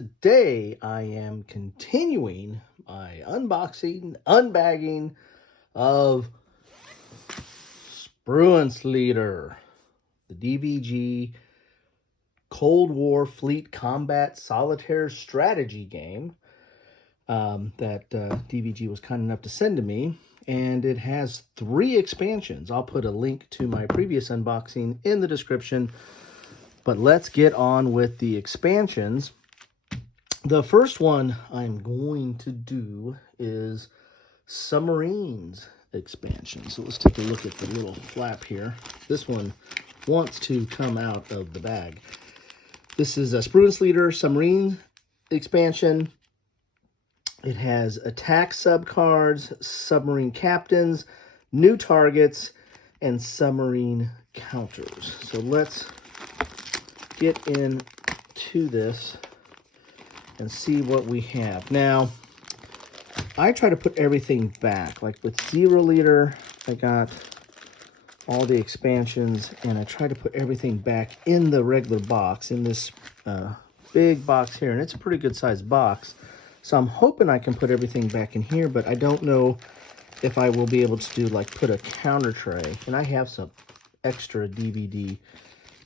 Today I am continuing my unboxing, unbagging of Spruance Leader, the DVG Cold War Fleet Combat Solitaire Strategy game that DVG was kind enough to send to me. And it has 3 expansions. I'll put a link to my previous unboxing in the description. But let's get on with the expansions. The first one I'm going to do is Submarines Expansion. So let's take a look at the little flap here. This one wants to come out of the bag. This is a Spruance Leader Submarine Expansion. It has attack sub cards, submarine captains, new targets, and submarine counters. So let's get into this and see what we have. Now, I try to put everything back. Like with Zero Leader, I got all the expansions, and I try to put everything back in the regular box, in this big box here, and it's a pretty good sized box. So I'm hoping I can put everything back in here, but I don't know if I will be able to do, like, put a counter tray. And I have some extra DVD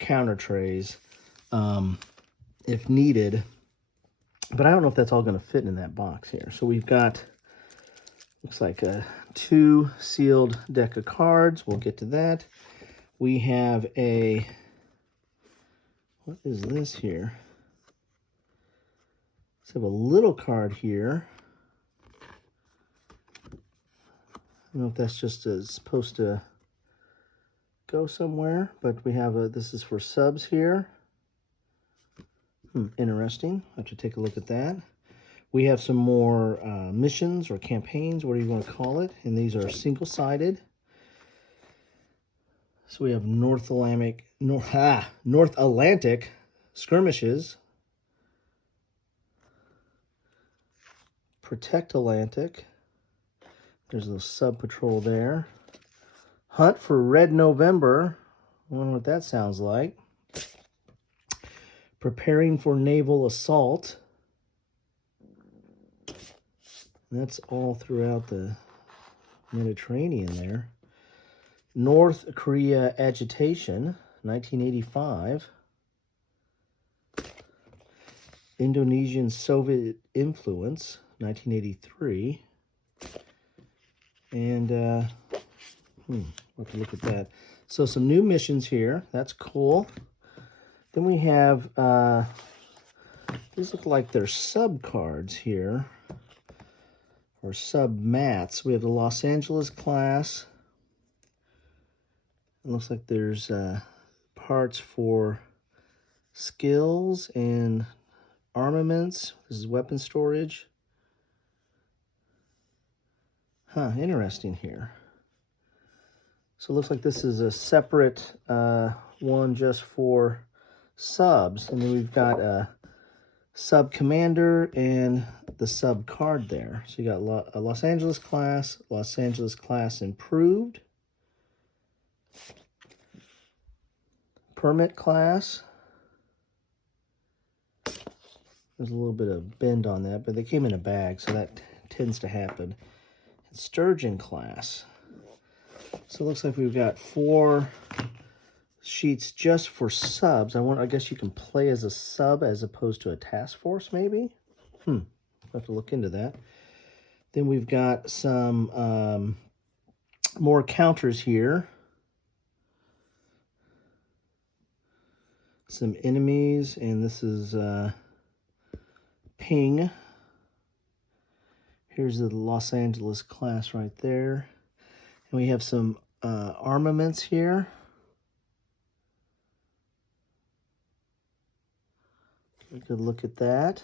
counter trays if needed. But I don't know if that's all going to fit in that box here. So we've got, looks like a 2 sealed deck of cards. We'll get to that. We have a, what is this here? Let's have a little card here. I don't know if that's just supposed to go somewhere, but we have a, this is for subs here. Interesting. I have to take a look at that. We have some more missions or campaigns, whatever you want to call it, and these are single-sided. So we have North Atlantic skirmishes, Protect Atlantic. There's a sub patrol there. Hunt for Red November. I wonder what that sounds like. Preparing for Naval Assault. That's all throughout the Mediterranean there. North Korea Agitation, 1985. Indonesian Soviet Influence, 1983. And, we'll have to look at that. So some new missions here. That's cool. Then we have, these look like they're sub cards here, or sub mats. We have the Los Angeles class. It looks like there's parts for skills and armaments. This is weapon storage. Huh, interesting here. So it looks like this is a separate one just for subs, and then we've got a sub commander and the sub card there. So you got a Los Angeles class improved, permit class. There's a little bit of bend on that, but they came in a bag, so that tends to happen. And Sturgeon class. So it looks like we've got 4 sheets just for subs. I guess you can play as a sub as opposed to a task force, maybe? I'll have to look into that. Then we've got some more counters here. Some enemies, and this is Ping. Here's the Los Angeles class right there. And we have some armaments here. We could look at that.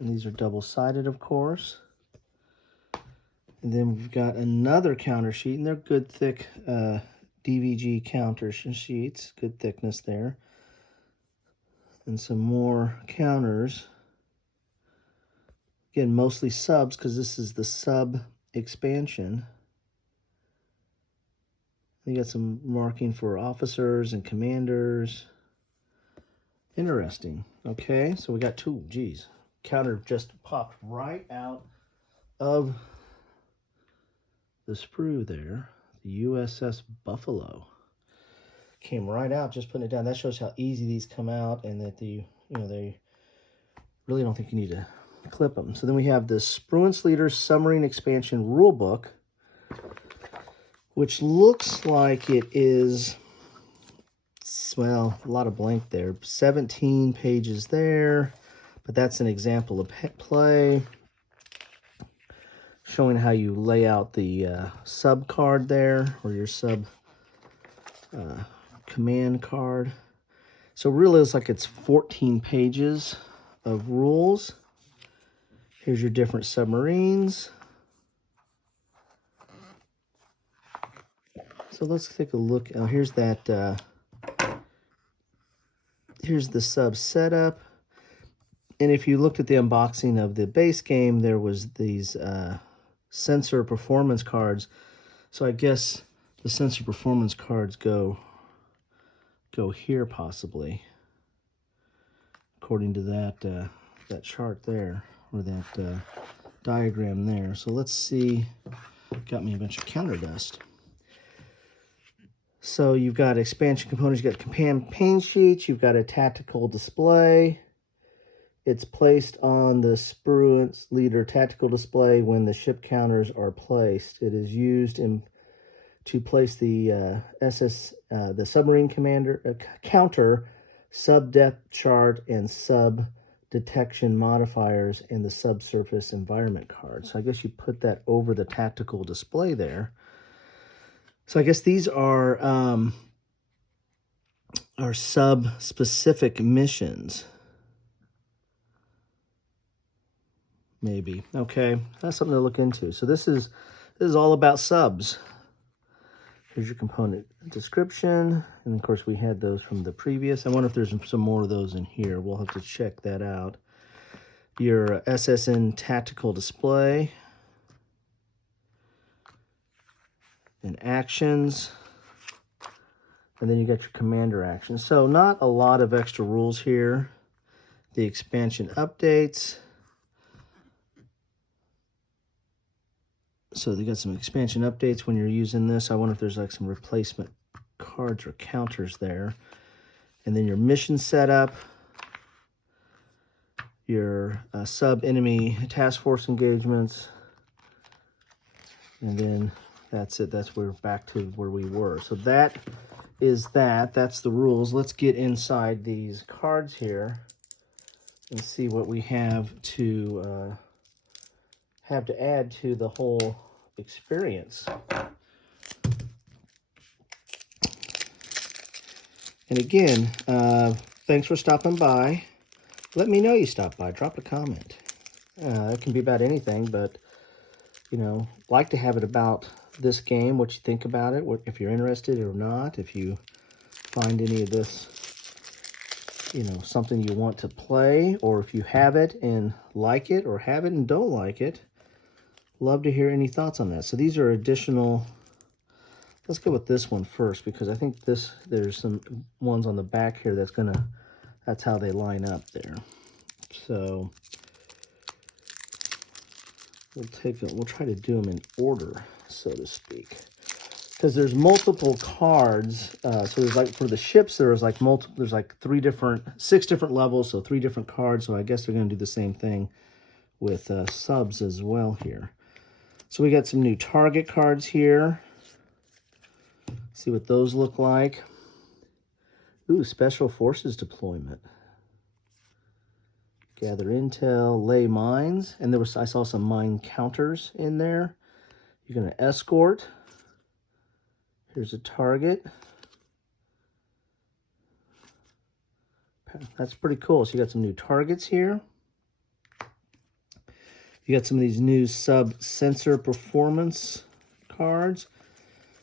And these are double-sided, of course. And then we've got another counter sheet, and they're good thick DVG counter sheets. Good thickness there. And some more counters. Again, mostly subs, because this is the sub expansion. You got some marking for officers and commanders. Interesting. Okay, so we got two. Geez, counter just popped right out of the sprue there. The USS Buffalo came right out, just putting it down. That shows how easy these come out, and that they really don't think you need to clip them. So then we have the Spruance Leader Submarine Expansion Rulebook, which looks like it is, well, a lot of blank there. 17 pages there, but that's an example of play, showing how you lay out the sub card there, or your sub command card. So really it's like it's 14 pages of rules. Here's your different submarines. So let's take a look. Oh, here's that. Here's the sub setup. And if you looked at the unboxing of the base game, there was these sensor performance cards. So I guess the sensor performance cards go here possibly, according to that that chart there, or that diagram there. So let's see. Got me a bunch of counter dust. So you've got expansion components, you've got campaign sheets, you've got a tactical display. It's placed on the Spruance Leader tactical display when the ship counters are placed. It is used to place the the submarine counter, sub-depth chart, and sub-detection modifiers, and the subsurface environment card. So I guess you put that over the tactical display there. So I guess these are sub-specific missions. Maybe. Okay, that's something to look into. So this is all about subs. Here's your component description, and of course we had those from the previous. I wonder if there's some more of those in here. We'll have to check that out. Your SSN tactical display and actions, and then you got your commander actions. So not a lot of extra rules here. The expansion updates. So they got some expansion updates when you're using this. I wonder if there's like some replacement cards or counters there. And then your mission setup, your sub-enemy task force engagements, and then that's it. That's where back to where we were. So that is that. That's the rules. Let's get inside these cards here and see what we have to add to the whole experience. And again, thanks for stopping by. Let me know you stopped by. Drop a comment. It can be about anything, but, like to have it about this game, what you think about it, if you're interested or not, if you find any of this, something you want to play, or if you have it and like it, or have it and don't like it. Love to hear any thoughts on that. So these are additional. Let's go with this one first, because I think there's some ones on the back here that's how they line up there. So we'll try to do them in order, so to speak, because there's multiple cards. So there's like for the ships, there's like 6 different levels, so 3 different cards. So I guess they're going to do the same thing with subs as well here. So we got some new target cards here. See what those look like. Ooh, Special Forces deployment. Gather intel, lay mines, and I saw some mine counters in there. You're going to escort. Here's a target. That's pretty cool. So you got some new targets here. You got some of these new sub-sensor performance cards.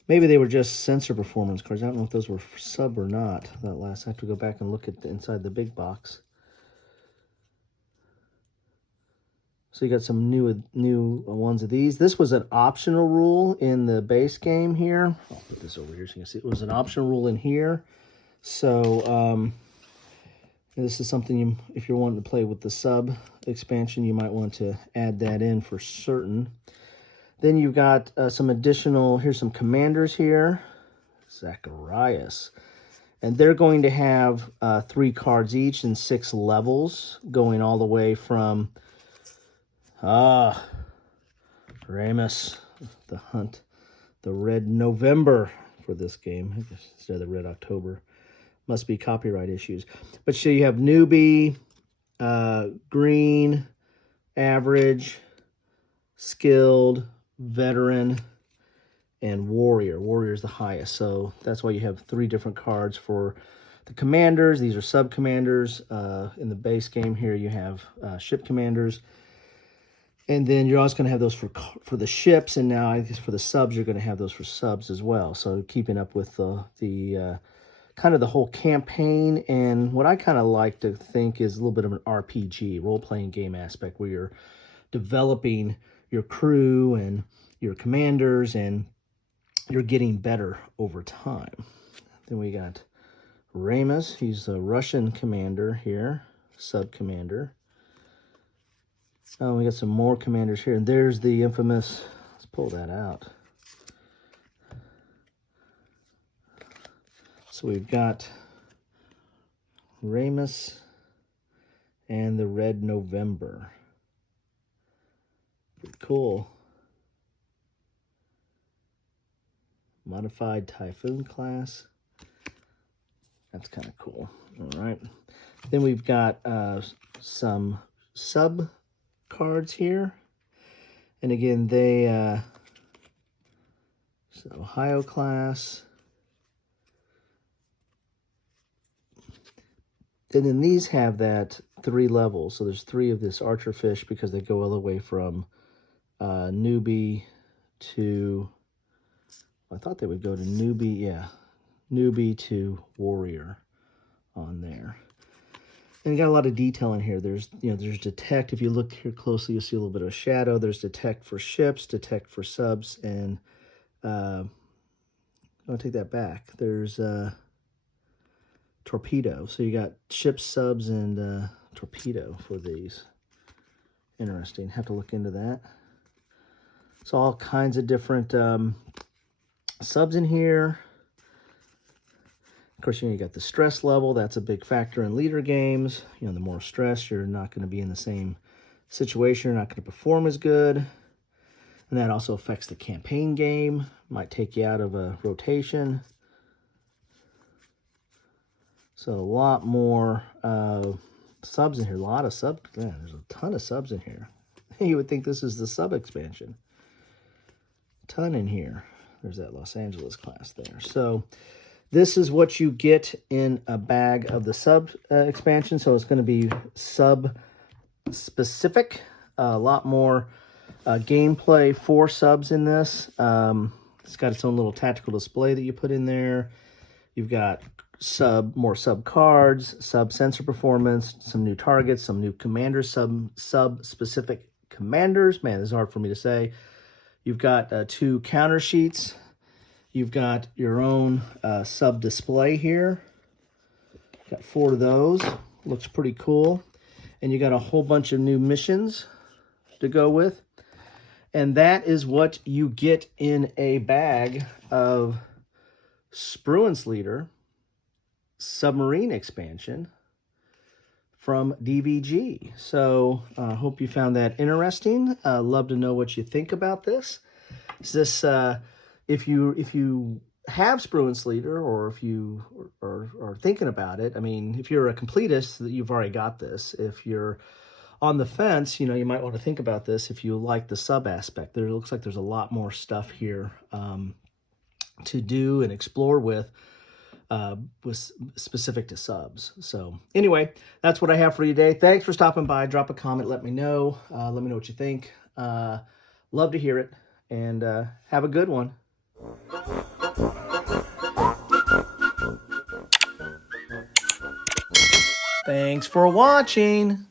Maybe they were just sensor performance cards. I don't know if those were sub or not. That last, I have to go back and look at inside the big box. So you got some new ones of these. This was an optional rule in the base game here. I'll put this over here so you can see. It was an optional rule in here. So This is something you, if you're wanting to play with the sub expansion, you might want to add that in for certain. Then you've got some additional, here's some commanders here. Zacharias. And they're going to have 3 cards each and 6 levels, going all the way from Ramus, the Hunt, the Red November for this game instead of the Red October. Must be copyright issues. But so you have newbie, green, average, skilled, veteran, and warrior. Warrior is the highest. So that's why you have 3 different cards for the commanders. These are sub-commanders. In the base game here, you have ship commanders. And then you're also going to have those for the ships. And now I guess for the subs, you're going to have those for subs as well. So keeping up with the kind of the whole campaign, and what I kind of like to think is a little bit of an RPG, role-playing game aspect, where you're developing your crew and your commanders, and you're getting better over time. Then we got Ramus. He's the Russian commander here, sub-commander. Oh, we got some more commanders here, and there's the infamous, let's pull that out. So we've got Ramus and the Red November. Pretty cool. Modified Typhoon class. That's kind of cool. All right. Then we've got some sub cards here. And again, they, so Ohio class. And then these have that 3 levels. So there's 3 of this archer fish because they go all the way from newbie to, I thought they would go to newbie, yeah, newbie to warrior on there. And you got a lot of detail in here. There's, there's detect. If you look here closely, you'll see a little bit of shadow. There's detect for ships, detect for subs, and I'll take that back. There's torpedo. So you got ships, subs, and torpedo for these. Interesting. Have to look into that. So all kinds of different subs in here. Of course, you got the stress level. That's a big factor in leader games. The more stress, you're not going to be in the same situation. You're not going to perform as good. And that also affects the campaign game. Might take you out of a rotation. So a lot more subs in here. A lot of subs. Man, there's a ton of subs in here. You would think this is the sub expansion. A ton in here. There's that Los Angeles class there. So this is what you get in a bag of the sub expansion. So it's going to be sub specific. A lot more gameplay for subs in this. It's got its own little tactical display that you put in there. You've got more sub cards, sub sensor performance, some new targets, some new commanders, sub specific commanders. Man, this is hard for me to say. You've got 2 counter sheets. You've got your own sub display here. Got 4 of those. Looks pretty cool. And you got a whole bunch of new missions to go with. And that is what you get in a bag of Spruance Leader Submarine Expansion from DVG. So I hope you found that interesting. Love to know what you think about this. Is this if you have Spruance Leader, or if you are thinking about it? I mean, if you're a completist, you've already got this. If you're on the fence, you might want to think about this. If you like the sub aspect, there looks like there's a lot more stuff here to do and explore with specific to subs. So anyway, that's what I have for you today. Thanks for stopping by. Drop a comment. Let me know. Let me know what you think. Love to hear it. And have a good one. Thanks for watching.